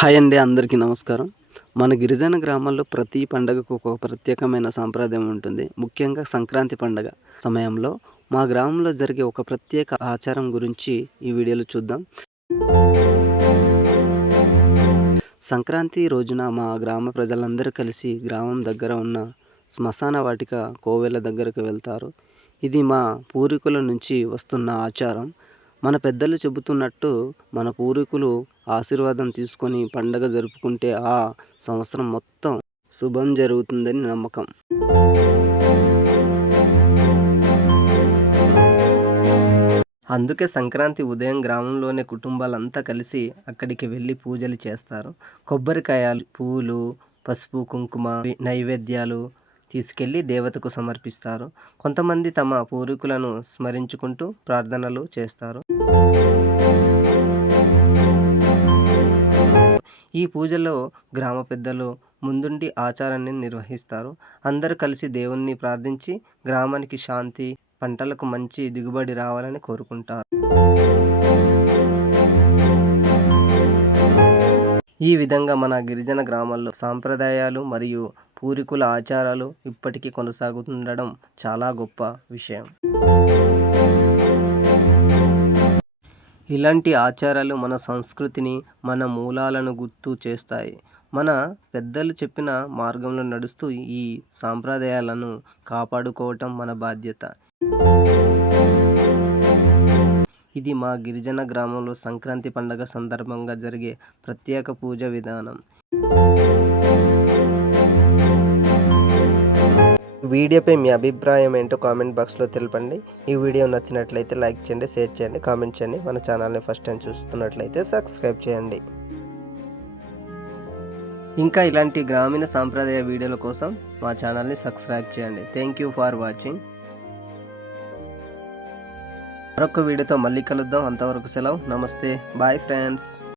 Hi అండి, అందరికీ నమస్కారం. మన గిరిజన గ్రామాల్లో ప్రతి పండగకు ఒక ప్రత్యేకమైన సాంప్రదాయం ఉంటుంది. ముఖ్యంగా సంక్రాంతి పండగ సమయంలో మా గ్రామంలో జరిగే ఒక ప్రత్యేక ఆచారం గురించి ఈ వీడియోలో చూద్దాం. సంక్రాంతి రోజున మా గ్రామ ప్రజలందరూ కలిసి గ్రామం దగ్గర ఉన్న శ్మశాన వాటిక కోవెల దగ్గరకు వెళ్తారు. ఇది మా పూర్వీకుల నుంచి వస్తున్న ఆచారం. మన పెద్దలు చెబుతున్నట్టు మన పూర్వీకులు ఆశీర్వాదం తీసుకొని పండగ జరుపుకుంటే ఆ సంవత్సరం మొత్తం శుభం జరుగుతుందని నమ్మకం. అందుకే సంక్రాంతి ఉదయం గ్రామంలోని కుటుంబాలంతా కలిసి అక్కడికి వెళ్ళి పూజలు చేస్తారు. కొబ్బరికాయలు, పూలు, పసుపు, కుంకుమ, నైవేద్యాలు తీసుకెళ్ళి దేవతకు సమర్పిస్తారు. కొంతమంది తమ పూర్వీకులను స్మరించుకుంటూ ప్రార్థనలు చేస్తారు. ఈ పూజలో గ్రామ పెద్దలు ముందుండి ఆచారాన్ని నిర్వహిస్తారు. అందరూ కలిసి దేవుణ్ణి ప్రార్థించి గ్రామానికి శాంతి, పంటలకు మంచి దిగుబడి రావాలని కోరుకుంటారు. ఈ విధంగా మన గిరిజన గ్రామాల్లో సాంప్రదాయాలు మరియు పూర్వీకుల ఆచారాలు ఇప్పటికీ కొనసాగుతుండడం చాలా గొప్ప విషయం. ఇలాంటి ఆచారాలు మన సంస్కృతిని, మన మూలాలను గుర్తు చేస్తాయి. మన పెద్దలు చెప్పిన మార్గంలో నడుస్తూ ఈ సాంప్రదాయాలను కాపాడుకోవటం మన బాధ్యత. ఇది మా గిరిజన గ్రామంలో సంక్రాంతి పండుగ సందర్భంగా జరిగే ప్రత్యేక పూజ విధానం. వీడియోపై మీ అభిప్రాయం ఏంటో కామెంట్ బాక్స్లో తెలపండి. ఈ వీడియో నచ్చినట్లయితే లైక్ చేయండి, షేర్ చేయండి, కామెంట్ చేయండి. మన ఛానల్ని ఫస్ట్ టైం చూస్తున్నట్లయితే సబ్స్క్రైబ్ చేయండి. ఇంకా ఇలాంటి గ్రామీణ సాంప్రదాయ వీడియోల కోసం మా ఛానల్ని సబ్స్క్రైబ్ చేయండి. Thank you for watching. మరొక వీడియోతో మళ్ళీ కలుద్దాం. అంతవరకు సెలవు. నమస్తే. Bye friends.